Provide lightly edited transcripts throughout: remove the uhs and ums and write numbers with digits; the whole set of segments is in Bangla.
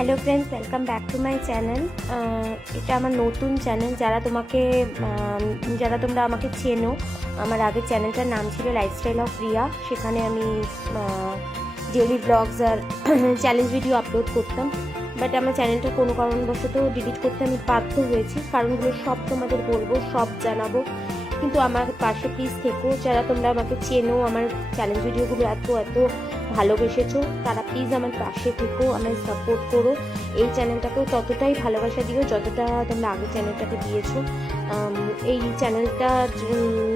Hello friends, welcome back to my channel. এটা আমার নতুন চ্যানেল। যারা তোমরা আমাকে চেনো, আমার আগের চ্যানেলটার নাম ছিল লাইফস্টাইল অফ রিয়া। সেখানে আমি ডেইলি ব্লগস আর চ্যালেঞ্জ ভিডিও আপলোড করতাম। বাট আমার চ্যানেলটা কোনো কারণবশত ডিলিট করতে আমি বাধ্য হয়েছি। কারণগুলো সব তোমাদের বলবো, সব জানাবো, কিন্তু আমার পাশে প্লিজ থেকো। যারা তোমরা আমাকে চেনো, আমার চ্যালেঞ্জ ভিডিওগুলো এত ভালোবেসেছো, তারা প্লিজ আমার পাশে থেকো, আমায় সাপোর্ট করো। এই চ্যানেলটাকেও ততটাই ভালোবাসা দিও যতটা তোমরা আগের চ্যানেলটাকে দিয়েছো। এই চ্যানেলটা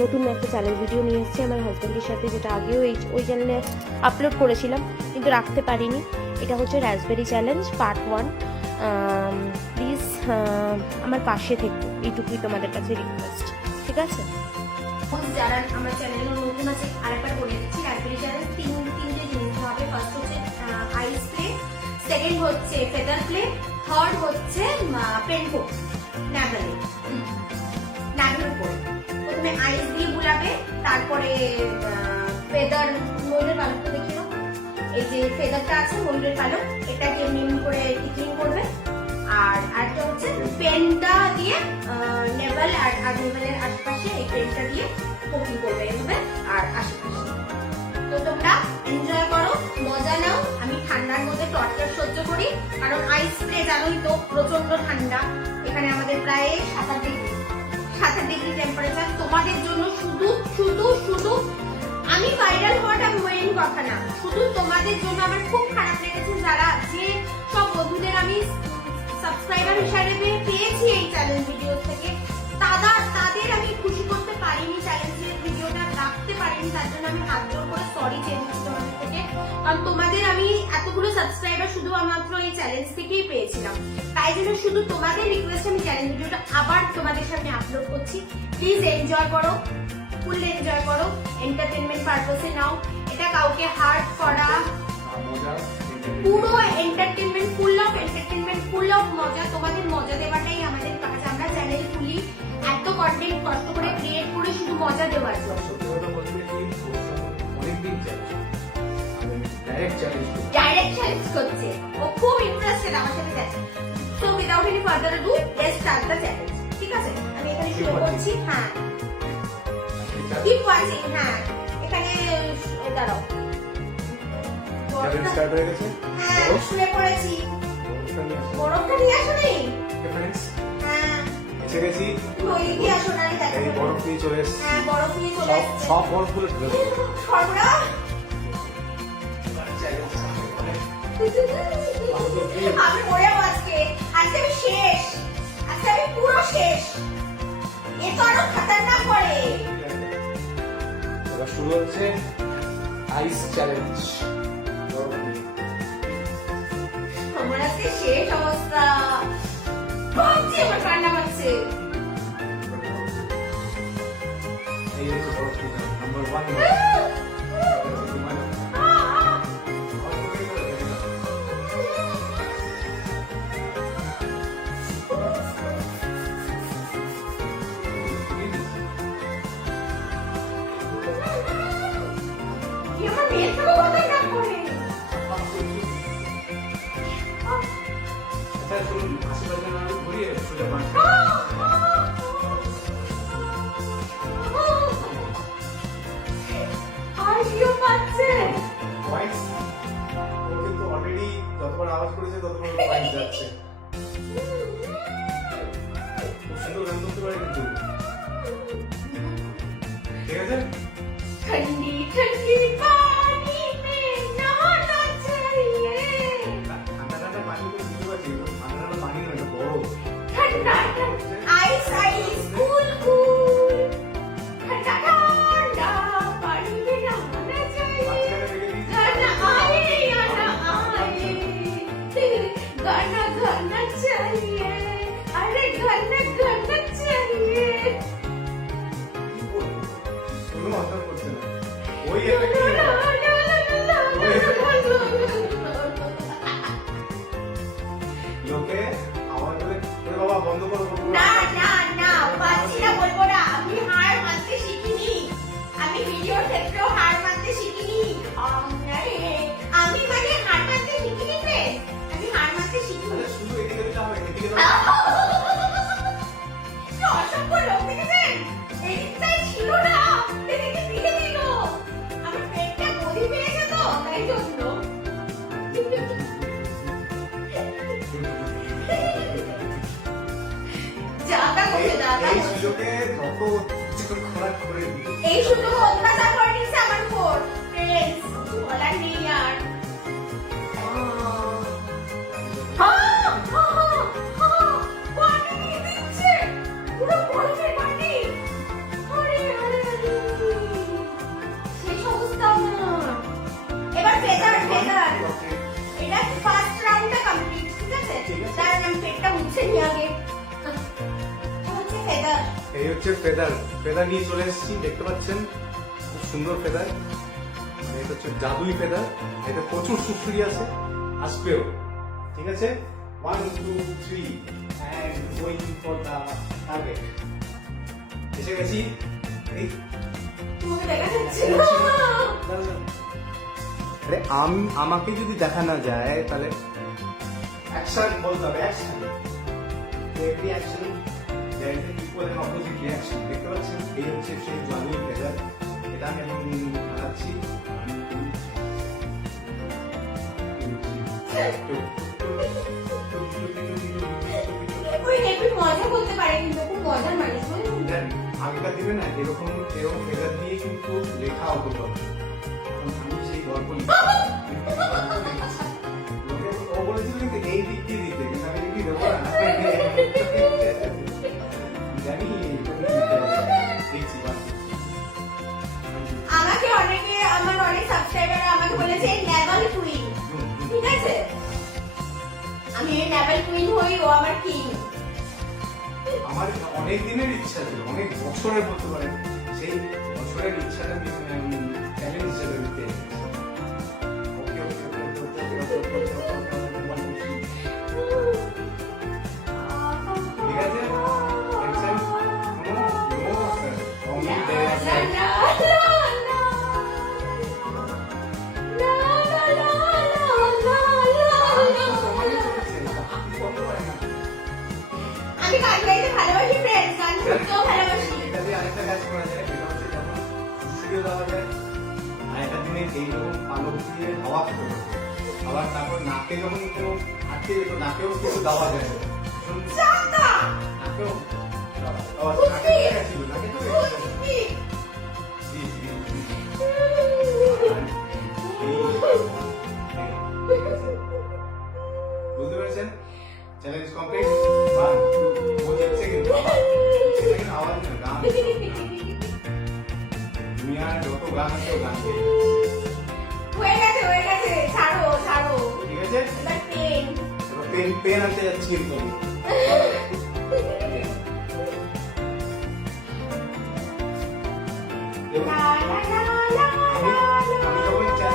নতুন একটা চ্যালেঞ্জ ভিডিও নিয়ে এসেছি আমার হাজব্যান্ডের সাথে, যেটা আগেও ওই চ্যানেলে আপলোড করেছিলাম কিন্তু রাখতে পারিনি। এটা হচ্ছে রাসবেরি চ্যালেঞ্জ পার্ট 1। প্লিজ আমার পাশে থেকো, এইটুকুই তোমাদের কাছে রিকোয়েস্ট, ঠিক আছে? যারা আমার চ্যানেলে নতুন আছে আরেকবার বলে দিচ্ছি, রাসবেরি চ্যালেঞ্জ তিনটে জিনিস হবে। ফার্স্ট হচ্ছে আইস প্লে, সেকেন্ড হচ্ছে ফেদার প্লে, থার্ড হচ্ছে পেন কোট, ন্যাভেল কোট। প্রথমে আইস দিয়ে বুলাবে, তারপরে ফেদার, ময়ূরের পালকটা দেখিও। এই যে ফেদারটা আছে ময়ূরের পালক, এটাকে এমনি করে ক্লিন করবে। আর আরেকটা হচ্ছে পেনটা দিয়ে নেভেল আর নেভেলের আশেপাশে এই পেনটা দিয়ে কোটিং করবে এভাবে আর আশেপাশে। তো তোমরা এনজয় করো, মজা নাও। আমি ঠান্ডার মধ্যে টর্চার সহ্য করি, কারণ আইস স্প্রে জানোই তো প্রচন্ড ঠান্ডা। এখানে আমাদের প্রায় 7 ডিগ্রি টেম্পারেচার। তোমাদের জন্য শুধু আমি ভাইরাল হওয়াটা মেইন কথা না, শুধু তোমাদের জন্য আমার খুব খারাপ লেগেছে যারা যে সব বন্ধুদের আমি সাবস্ক্রাইবার হিসাবে পেয়েছি এই চ্যালেঞ্জ ভিডিও থেকে, তাদের আমি খুশি করতে পারিনি, চ্যালেঞ্জের ভিডিওটা রাখতে পারিনি। তার জন্য আমি হাত জোর করে সরি চেয়েছি তোমাদের থেকে, কারণ তোমাদের আমি এতগুলো সাবস্ক্রাইবার শুধুমাত্র এই চ্যালেঞ্জ থেকেই পেয়েছিলাম। তাই জন্য শুধু তোমাদের রিকোয়েস্ট আমি চ্যালেঞ্জ ভিডিওটা আবার তোমাদের সামনে আপলোড করছি। প্লিজ এনজয় করো, ফুল এনজয় করো, এন্টারটেনমেন্ট পারপাসে নাও। এটা কাউকে হার্ট করা, পুরো এন্টারটেনমেন্ট, ফুল অফ মজা। তোমাদের মজা দেওয়াটাই আমাদের কাজ। আমরা চ্যানেল খুলি এত কন্টেন্ট কষ্ট করে ক্রিয়েট করে শুধু মজা দেওয়ার জন্য। ডাইরেক্ট চ্যালেঞ্জ করছে, ও খুব ইন্টারেস্টেড আমার সাথে challenge. So without any further do, let's start the challenge. ঠিক আছে, আমি এখানে শুরু করছি। হ্যাঁ, কিপ ওয়াচিং। হ্যাঁ, এখানে দাঁড়াও। স্টার্ট হয়ে গেছে। হ্যাঁ, শুনে পড়েছি। বরফটা নিয়ে আসো নেই? হ্যাঁ, এসে গেছি। ওই দিয়ে আসো না, দেখো। এই বরফ নিয়ে চলে এসেছি। হ্যাঁ, বরফ নিয়ে চলে এসেছে। সব বরফগুলো ঢেলে দেবো। সর্বনাশ! আমি পড়েও আজকে আমি শেষ। আজকে আমি পুরো শেষ। এ তো আরো খতরনাক করে। এবার শুরু হচ্ছে আইস চ্যালেঞ্জ। আমার আজকে শেষ অবস্থা। ভাবছি আমার কান্না পাচ্ছে। এই হচ্ছে বরফ নাম্বার 1। আমার মেয়ের থেকে কথা না করে। হাসিও পাচ্ছে। অলরেডি যতবার আওয়াজ করেছে ততবার পয়েন্ট যাচ্ছে। সুন্দর গান করতে পারে কিন্তু, ঠিক আছে? ठंडी ठंडी पानी में नहाना चाहिए। ঠান্ডা পানি তো বুঝতে পারছি, ঠান্ডা পানি নয়, বরফ। ठंडा आइस आइस कूल कूल, ठंडा ठंडा पानी में नहाना चाहिए। गाना आए गाना गाना चाहिए, अरे गाना गाना चाहिए। কোনো মাথা করছে না, ওই একটা লোকে আওয়াজ বলে বাবা বন্ধ করো। না না না, পাচ্ছি না, বলবো না। আমি হার মানতে শিখিনি, আমি ভিডিওর ক্ষেত্রেও হার মানতে শিখিনি। আমি হার মানতে শিখিনি। এই সুযোগে যত করার করে দিই। এই সুযোগ অত্যাচার করে দিচ্ছে আমার উপর ফ্রেন্ডস বলার নেই আর এবার ফেদার ফেদার এটা ফার্স্ট রাউন্ডটা কমপ্লিট ঠিক আছে তার আমি পেটটা মুছে নিয়ে আগে হচ্ছে ফেদার এই হচ্ছে ফেদার ফেদার নিয়ে চলে এসেছি দেখতে পাচ্ছেন খুব সুন্দর ফেদার এটা হচ্ছে জাদুই ফেদার এটা প্রচুর সুশ্রী আছে আসবেও ঠিক আছে 1 2 3 and going for the target এসে গেছি এই তোমাকে দেখা যাচ্ছে না আরে আমাকে যদি দেখা না যায় তাহলে অ্যাকশন বলতে হবে action every action there is an equal and opposite reaction দেখতে পাচ্ছেন এই হচ্ছে সেই জাদুই ফেদার এটা আমি এখন চালাচ্ছি তুই মজা করতে পারে কিন্তু খুব মজার মানুষ বুঝলি আগেকার দিনে না এরকম ফেদার দিয়ে কিন্তু লেখা হতো এখন আমি সেই গল্প ও বলেছিল কিন্তু এই দিক দিয়ে দিতে কিন্তু আমি কি দেবো না জানি দেখছি আমাকে অনেকে আমার অনেক সাবস্ক্রাইবার আমাকে বলেছে নেভাল কুইন ঠিক আছে আমি এই নেভাল কুইন হই ও আমার কিং আমার অনেক দিনের ইচ্ছা ছিল অনেক বছরের বলতে পারেন সেই বছরের ইচ্ছাটা আমি চ্যালেঞ্জ হিসেবে নিতে ওকে ওকে ঠিক আছে আমি গান গাইতে ভালোবাসি ফ্রেন্ডস গান শুনতেও ভালোবাসি এটাতে আরেকটা কাজ করা যায় এটা হচ্ছে যখন সুশীল দেওয়া যায় আগেকার দিনে এইরকম পালক দিয়ে হাওয়া করবে আবার তারপর নাকে যখন কোনো আটকে যেত নাকেও কিছু দেওয়া যায় চাঁদা নাকেও নাকে তো বুঝতে পেরেছেন চ্যালেঞ্জ কমপ্লিট 1 2 4 সেকেন্ড আওয়াজ না গান দুনিয়ার যত গান আছে গান হয়ে গেছে ছাড়ো ছাড়ো ঠিক আছে এবার পেন পেন আনতে যাচ্ছি কিন্তু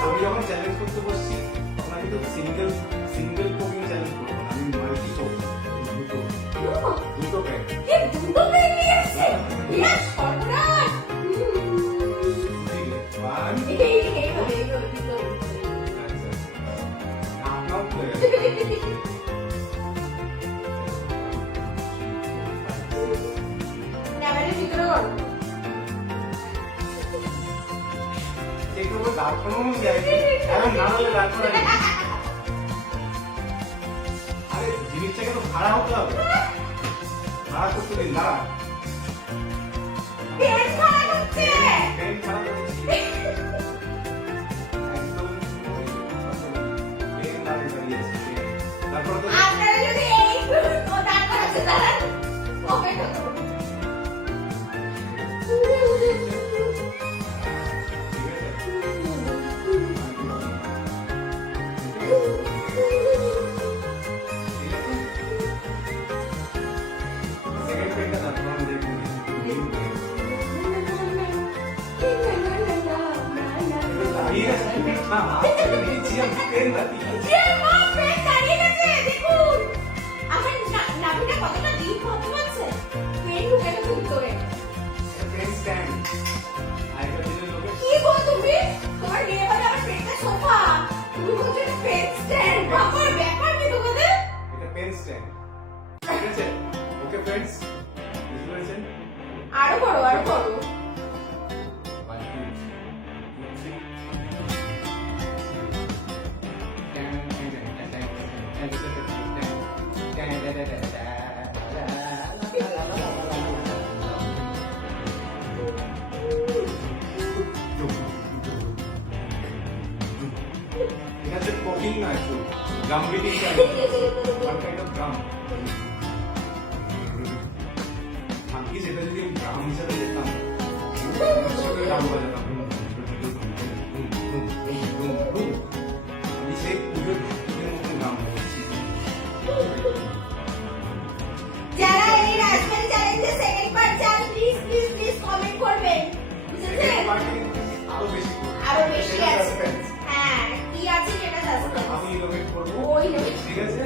আমি যখন চ্যালেঞ্জ করতে বসছি তখন আমি তো সিঙ্গেল কোকিং চ্যালেঞ্জ করবো আমি মাল্টি কোকিং দুটো পেন দুটো পেন নিয়ে এসেছে ইয়েস সর্বনাশ এই নেভালের ভিতরে করো একটু দাঁড় করানো যায় এখন না হলে দাঁড় করা আরে জিনিসটাকে তো ভাড়া হতে হবে ভাড়া করতে দিন না পেন খারাপ হচ্ছে পেন খারাপ হচ্ছে একদম পেন দাঁড়িয়ে দাঁড়িয়েছে তারপর তো আপনারা যদি এই ও দাঁড় করাচ্ছে দাঁড়ান ওকে করো সেকেন্ড পেনটা তারপর আমি দেখবো দাঁড়িয়ে গেছে না দিয়েছি আমি পেন দাঁড়িয়ে যে মা পেন দাঁড়িয়ে গেছে দেখুন আমার নাভিটা কতটা ডিপ হতে পারছে পেন ঢুকে গেছে ভিতরে পেন স্ট্যান্ড আগেকার দিনের লোকে কি বল তুমি তোমার বিয়ে বলে আমার পেনটা সোফা তুমি বলছো এটা পেন স্ট্যান্ড ব্যাপার ব্যাপার কি তোমাদের এটা পেন স্ট্যান্ড ঠিক আছে ওকে ফ্রেন্ডস বুঝতে পেরেছেন আরো করো আরো করো Drum beating challenge. One kind of drum. আমি যেটা যদি ড্রাম হিসাবে দেখতাম ড্রাম বাজাতাম আমি সেই পুজোর মতন ড্রাম বাজাচ্ছি। যারা এই রাজস্থান চ্যালেঞ্জে সেকেন্ড পার্ট চান প্লিজ প্লিজ প্লিজ কমেন্ট করবেন বুঝেছেন আরো বেশি আরো বেশি আছে হ্যাঁ কি আছে সেটা সাসপেন্স আমি ইনোভেট করবো ওই নেবে। ঠিক আছে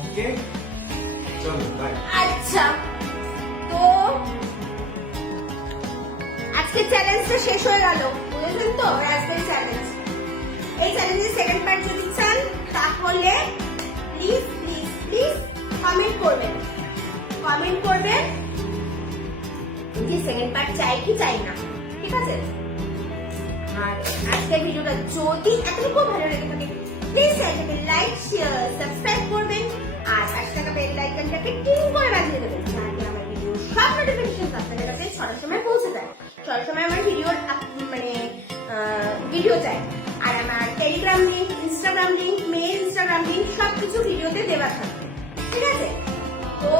ওকে চলো বাই আচ্ছা তো আজকে চ্যালেঞ্জটা শেষ হয়ে গেল বুঝেছেন তো রাজস্থান চ্যালেঞ্জ এই চ্যালেঞ্জের সেকেন্ড পার্ট যদি চান তাহলে প্লিজ প্লিজ প্লিজ কমেন্ট করবেন যে সেকেন্ড পার্ট চাই কি চাই না ঠিক আছে আর আজকের ভিডিওটা যদি এতটুকু ভালো লেগে থাকে প্লিজ চ্যানেলটাকে লাইক শেয়ার সাবস্ক্রাইব করবেন আর পাশে থাকা বেল আইকনটাকে টিং করে বাজিয়ে দেবেন যাতে আমার ভিডিও সব নোটিফিকেশন আপনাদের কাছে ছটার সময় পৌঁছে যায় ছটার সময় আমার ভিডিওর ভিডিও যায় আর আমার Telegram link Instagram link mail Instagram link সবকিছু ভিডিওতে দেওয়া থাকবে ঠিক আছে তো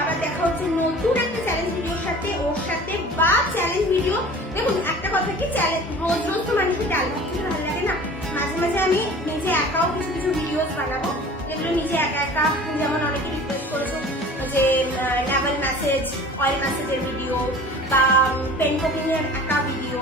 আবার দেখা হচ্ছে নতুন একটা চ্যালেঞ্জ ভিডিওর সাথে ওর সাথে বা চ্যালেঞ্জ ভিডিও দেখুন একটা কথা কি চ্যালেঞ্জ রোজ রোজ তো মানুষের ডাল ভাত খেতে ভালো লাগে না মাঝে মাঝে আমি নিজে একাও কিছু কিছু ভিডিওস বানাবো যেগুলো নিজে একা একা যেমন অনেকে রিকোয়েস্ট করেছো যে লেভেল মেসেজ অয়েল মেসেজের ভিডিও বা পেন কোকিং এর একটা ভিডিও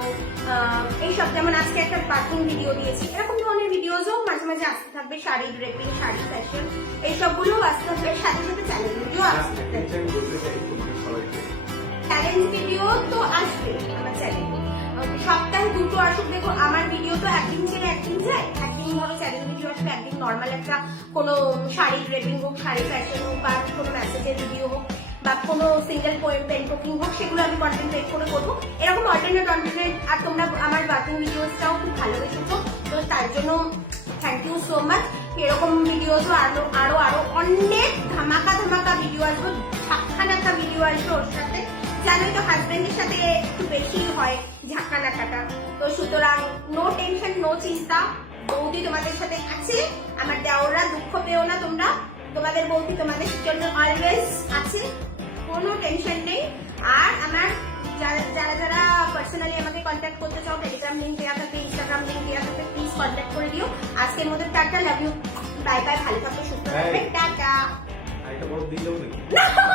এইসব যেমন আজকে একটা বাথরুম ভিডিও দিয়েছি এরকম ধরনের ভিডিওসও মাঝে মাঝে আসতে থাকবে শাড়ি ড্রেপিং শাড়ি ফ্যাশন এইসবগুলোও আসতে থাকবে সাথে সাথে চ্যালেঞ্জ ভিডিও আসতে থাকবে বলতে চাই তোমাদের সবাইকে চ্যালেঞ্জ ভিডিও তো আসবে আমার চ্যানেলে সপ্তাহে দুটো আসুক দেখো আমার ভিডিও তো একদিন ছেড়ে একদিন যায় একদিন ধরো চ্যালেঞ্জ ভিডিও আসবে একদিন নর্মাল একটা কোনো শাড়ি ড্রেপিং হোক শাড়ি ফ্যাশন হোক বা কোনো মেসেজের ভিডিও হোক বা কোনো সিঙ্গেল পোয়েম পেন কুকিং হোক সেগুলো আমি কন্টেন্ট ক্রিয়েট করে করবো এরকম অল্টারনেট আর তোমরা আমার বাথিং ভিডিওসটাও খুব ভালোবেসেছো তো তার জন্য থ্যাংক ইউ সো মাচ এরকম ভিডিওসও আরো আরো আরো অনেক ধামাকা ধামাকা ভিডিও আসবে ঝাক্কানাকা ভিডিও আসবে ওর সাথে জানোই তো হাজবেন্ডের সাথে একটু বেশি হয় ঝাক্কানাকাটা তো সুতরাং নো টেনশন নো চিন্তা বৌদি তোমাদের সাথে আছে আমার দেওরা দুঃখ পেও না তোমরা তোমাদের বৌদি তোমাদের জন্য অলওয়েজ আছে কোনো টেনশন নেই আর আমার যারা যারা পার্সোনালি আমাকে কন্ট্যাক্ট করতে চাও টেলিগ্রাম লিঙ্ক দেওয়া থাকবে ইনস্টাগ্রাম লিঙ্ক দেওয়া থাকবে প্লিজ কন্ট্যাক্ট করে দিও আজকের মধ্যে tata love you bye bye ভালো থাকো সুস্থ থাকবে টাটা একটা বড় দিলেও নাকি না